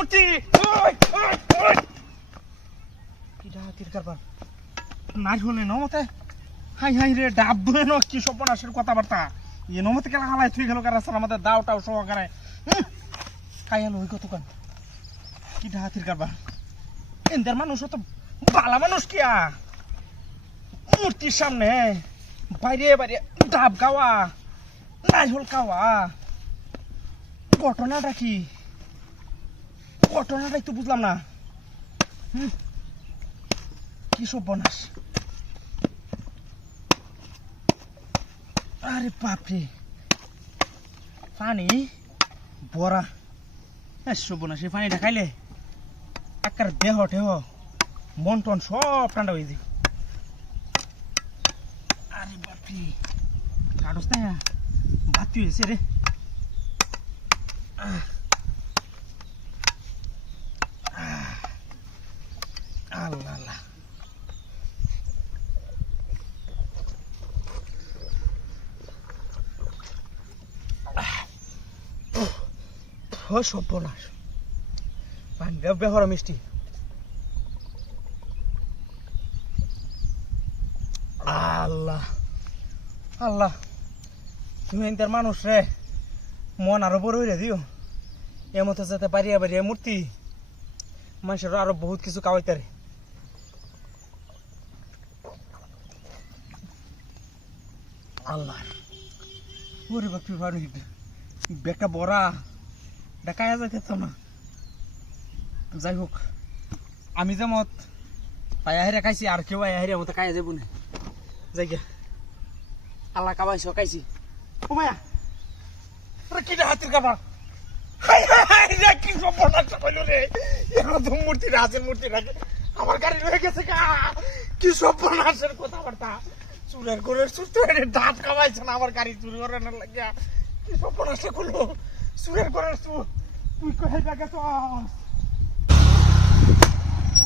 মূর্তি কিটা হাতির কারবার নাই হলে নমতে হাই হাই রে ডাব ধরে ন কি সর্বনাশের কথাবার্তা এ নমতে কেলা হালাই তুই গেল কারা আমাদের দাওটাও সহকারে খাই হলো ওই কতক্ষণ কিটা হাতির কারবার এদের মানুষ তো বালা মানুষ কিয়া মূর্তির সামনে বাইরে বাইরে ডাব গাওয়া নাইহল খাওয়া ঘটনাটা কি ঘটনাটাই তো বুঝলাম না কি সর্বনাশ আরে বাপরে পানি বড়া সর্বনাশ এই পানিটা খাইলে একার দেহ টেহ মন টন সব ঠান্ডা হয়ে যাবে আরে বাপরে কাটস না বাতি হয়েছে রে আল্লাহ আল্লাহ সর্বনাশ পানি বেহরা মিষ্টি আল্লাহ আল্লাহ তুমি এনতার মানুষ রে মন আরো বড় হইলে দিও এমতো যাতে বাড়িয়া বাড়িয়া মূর্তি মানুষের আরো বহুত কিছু কাওয়াইতারে আল্লাহ ওরে বাপি ভালো বেকা বড়া দেখায়া যাইতেছ না যাই হোক আমি যেমন পায়া হেরে খাইছি আর কেউ আয়া হেরে মতো খাইয়া যাবো না যাই গিয়া আল্লাহ কাবাইছ খাইছি ও মায়া তোরা কিটা হাতির কাবার হাই হাই রে কি সর্বনাশ হইল রে এখন তো মূর্তি রাজের মূর্তি রাখে আমার গাড়ি রয়ে গেছে কা কি সর্বনাশের কথাবার্তা চুরের করে সুস্থ হয়ে দাঁত কামাইছে না আমার গাড়ি চুরি করে না লাগিয়া কি সর্বনাশ করলো চুরের করে তুই কোথায় গেছ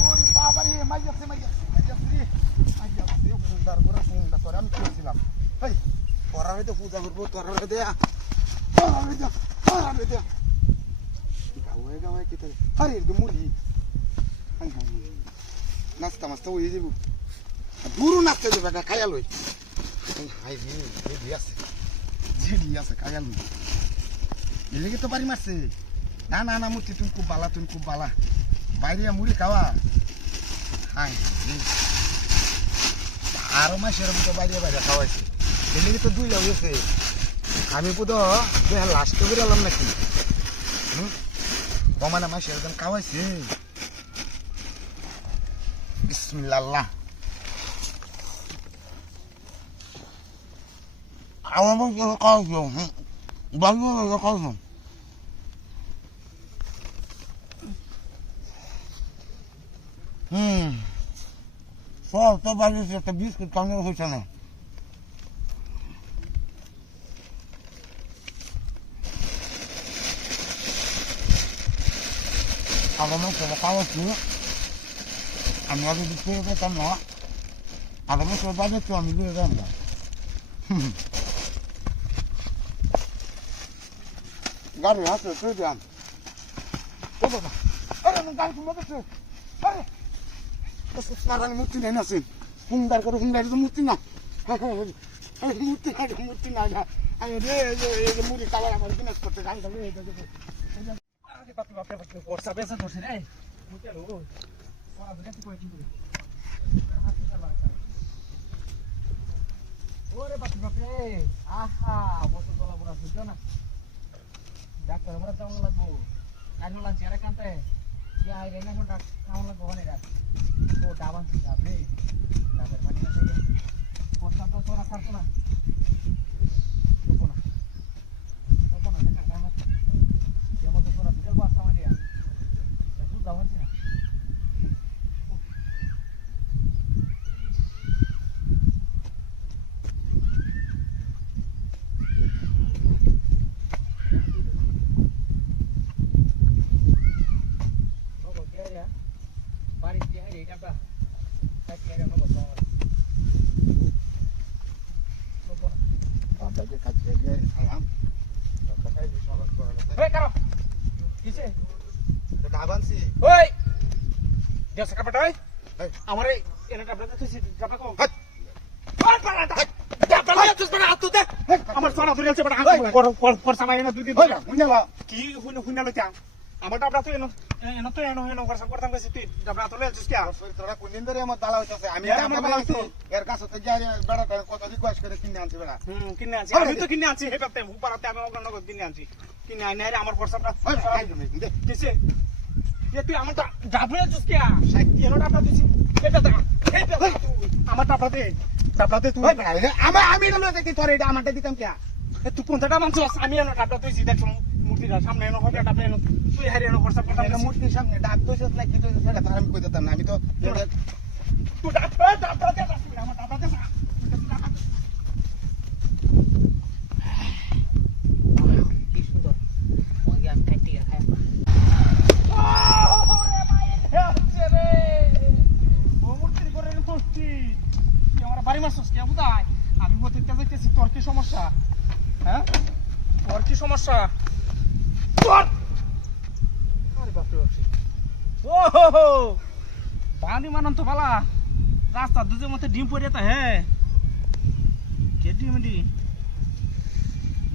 ওরে বাবা রে মাইয়াছে সুন্দর করে সুন্দর করে আমি খেয়েছিলাম ভাই পড়াবে তো পূজা করবো তোরা দেয়া পড়াবে দেয়া গাওয়ায় গাওয়ায় কি তাই আরে মুড়ি নাস্তা মাস্তা হয়ে যাবো গুরু নাচতে দেবে না খাইয়া লই হাই জি আছে খাইয়া লই এলেগে তো বাড়ি মারছে না না না মূর্তি তুমি খুব বালা বাইরে মুড়ি খাওয়া হাই আরো মাসের মতো বাইরে বাইরে খাওয়াইছে এলেগে তো দুই হয়েছে আমি বোধ লাস্ট করে এলাম নাকি কমানা মাসের একদম খাওয়াইছে বিসমিল্লাহ আমার খাওয়াইছো বাড়ি খাওয়াইছো সব তো বাড়িয়েছে একটা বিস্কুট কামড় হয়েছে না আগামী সেটা খাওয়াচ্ছি আমি আগে দিতে পেতাম না আগামী সেটা বাজাচ্ছি আমি দিয়ে দেন না গাড়ি হাতে তুই দেন ও বাবা আরে আমি গাড়ি তুমি দেখছো আরে নারায়ণ মূর্তি নেই না আছেন হুঙ্গার করে হুঙ্গার তো মূর্তি না মূর্তি না রে মুড়ি কালা আমার বিনাশ করতে গাড়ি বাপরে বর্ষা বেসা করছে রে ওরে বাপরে আহা বসে গলা পড়া বুঝছো না ডাক্তার আমরা কেমন লাগবো কাজও লাগছে আরে কান্তে কেমন লাগবো ওখানে রাখ ও ডাবান আপনি ডাবের পানি না থেকে বর্ষা তো তোরা ছাড়তো না ধাবানছি ওই দেশ কাপড় ওই এই। আমার এই এনে ডাবলাতে তুই ডাবলা কো হাট। ওই পাড়াটা ডাবলা নিয়ে তুই বড় হাত দে আমার সোনা ধরে আছে বড় ওই। পর সামাই না দুই দিন ওই না বুঝলা কি হুন লইতা আমার ডাবলা তো এনো তো এনো করছাম করতাম কইছি তুই ডাবলা তো লইছিস কি তোরা কোনদিন ধরে আমার দালা হইতাছে আমি এর আমার বালা হইতো। এর কাছে তো যাই বেড়া কত রিকোয়েস্ট করে কিনে আনছি বেড়া কিনে আনছি আমি তো কিনে আনছি হেটাতে উপারাতে আমি অগ্রণ করে কিনে আনছি কিনে আইনা রে আমার পরসাটা ওই খাই তুমি দে দিছে এ তুই আমার ডাবলা লইছিস কি এনো ডাবলা দিছি এটা দে আমার ডাবলাতে তুই ওই বেড়া আমি এটা লইতে কি তোর এটা আমারটা দিতাম কি এ তুই 50টা মানছস আমি এনো ডাবলা তুই দেখ মূর্তিটা সামনে এনো হইটা ডাবলা এনো তুই হারিয়ে এনো পরসা করতাম এটা মূর্তির সামনে ডাব দইছস না কি দইছস সেটা তো আমি কই দিতাম না আমি তো তুই ডাবলা দে আমার ডাবলা দে কি সুন্দর ওই আমি খাইতে খাই আমি হতে যাইতেছি তোর কি সমস্যা হ্যাঁ তোর কি সমস্যা তোর আরে বাপরে বাপরে ও হো হো বানি মানন তো বালা রাস্তা দুজের মধ্যে ডিম পড়ে তা হ্যাঁ কে ডিম ডি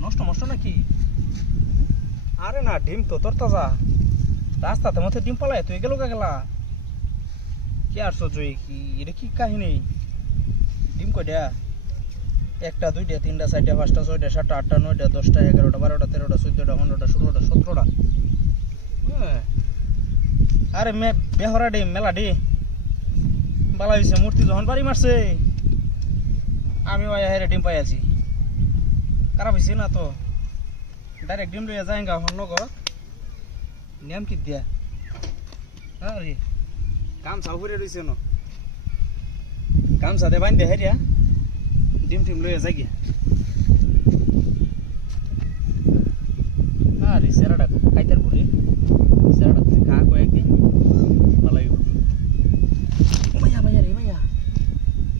নষ্ট মষ্ট নাকি আরে না ডিম তো তোর তাজা রাস্তাতে মধ্যে ডিম পালায় তুই গেল গেলা কি আসছো জয়ী কি এটা কি কাহিনী ডিম কয়টা 1টা 2টা 3টা 4টা 5টা 6টা 7টা 8টা 9টা 10টা 11টা 12টা 13টা 14টা 15টা 16টা 17টা আরে মে বেহরা ডিম মেলা ডিম বালা হইছে মূর্তি যখন বাড়ি মারছে আমি ওই হেরে ডিম পাই আছি খারাপ হইছে না তো ডাইরেক্ট ডিম লইয়া যাই গা হন নগর নিয়ম কি দিয়া আরে কাম সাউরে রইছে ন কাম সাথে বাইন্দে হেরিয়া ডিম টিম লইয়া যাই গিয়া আরে সেরাটা খাইতার বলি সেরাটা তুই খা কয়েকদিন ভালোই মাইয়া মাইয়া রে মাইয়া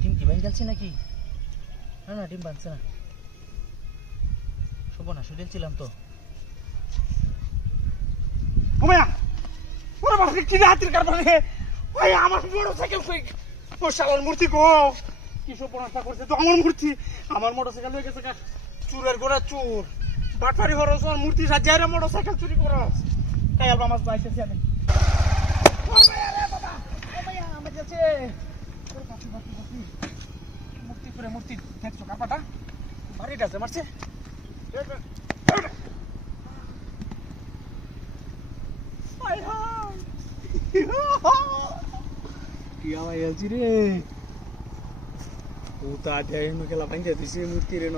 ডিম কি বাইন গেলছি নাকি না না ডিম বানছে না শোভনা শুনেছিলাম তো ও মাইয়া ওরে বাবা কি রাতের কারণে ওই আমার মোটরসাইকেল কই ও শালার মূর্তি গো কি শোভনাটা করছে তো আমার মূর্তি আমার মোটরসাইকেল হয়ে গেছে চুরের গোড়া চুর বাটফারি হরস আর মূর্তি সাজায় রে মোটরসাইকেল চুরি করস তাই আলবা মাছ বাইছেছি আমি ও মাইয়া রে বাবা ও মাইয়া আমার যাচ্ছে ওর কাছে বাকি মূর্তি করে মূর্তি দেখছো কাপাটা বাড়িটা আছে মারছে হাই হাই কি আওয়াজ আছি রে ও তা দেয় নো খেলা বাইন্দা দিছে মূর্তি রে ন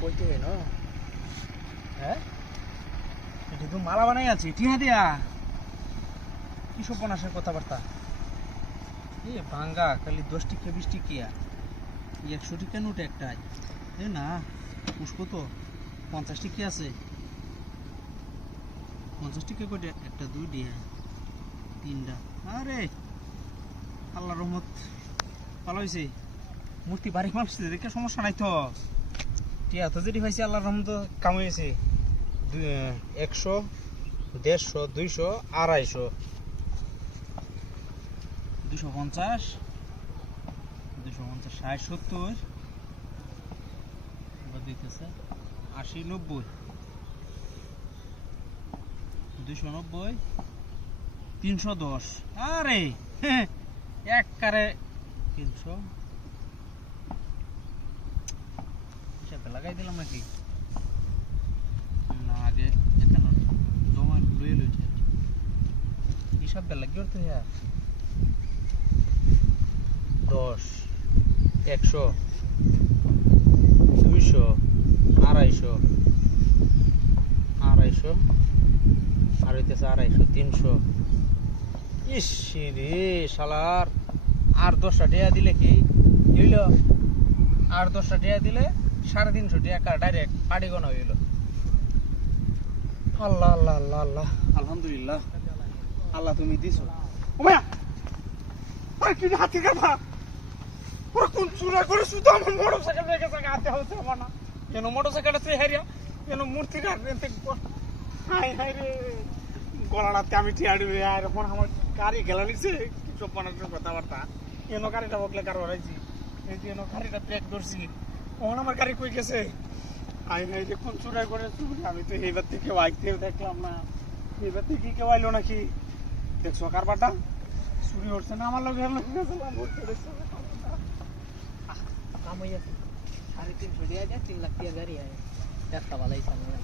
কইতে হয় না হ্যাঁ এটা তো মালা বানাই আছে টিহা দিয়া কি সব বনাসের কথাবার্তা এ ভাঙ্গা খালি 10 টিকা 20 টিকিয়া 100 টিকা নোট একটাই এ না পুষ্প তো 50 টিকি আছে 50 টিকা কয়টা একটা 2টা 3টা আরে আল্লাহর রহমত ভালো হইছে মূর্তি বাড়ি মারছে দেখে সমস্যা নাই তো টিয়া তো যেটি হইছে আল্লাহর রহমত কাম হইছে 100 150 200 250 250 250 60 70 দিতেছে 80 90 290 310 আরে এক কারে 300 হিসাবে লাগাই দিলাম নাকি না আগে এখানে জমা লইয়ে লইছে হিসাব লাগিয়ে করতে হ্যাঁ 10 100 200 250 250 আর হইতেছে 250 300 ইস রে শালার আর 10টা টাকা দিলে কি হইল আর 10টা টাকা দিলে 350 টাকা ডাইরেক্ট পাড়ি গোনা হইল আল্লাহ আল্লাহ আল্লাহ আল্লাহ আলহামদুলিল্লাহ আল্লাহ তুমি দিছো ও মায়া ওই কি হাতে কাটা ওরা কোন চুরা করে শুধু আমার মোটরসাইকেল রেখে থাকে হাতে হচ্ছে না কেন মোটরসাইকেল আছে হেরিয়া কেন মূর্তি রাখবেন হাই হাই রে গলাটাতে আমি টিয়াড়ি আর এখন আমার গাড়ি গেলা নিছে সব মানুষের কথাবার্তা এনো গাড়িটা বকলে কারো হরাইছি এই যে এনো গাড়িটা ব্রেক ধরছি তখন আমার গাড়ি কই গেছে হাই হাই যে কোন চুরাই করে চুরি আমি তো এইবার থেকে আইতেও দেখলাম না এইবার থেকে কেউ আইলো নাকি দেখছো কারবারটা চুরি হচ্ছে না আমার লোক কাম হয়ে যাচ্ছে 350 দিয়ে 3 লাখ টাকা গাড়ি আছে একটা ভালোই সামনে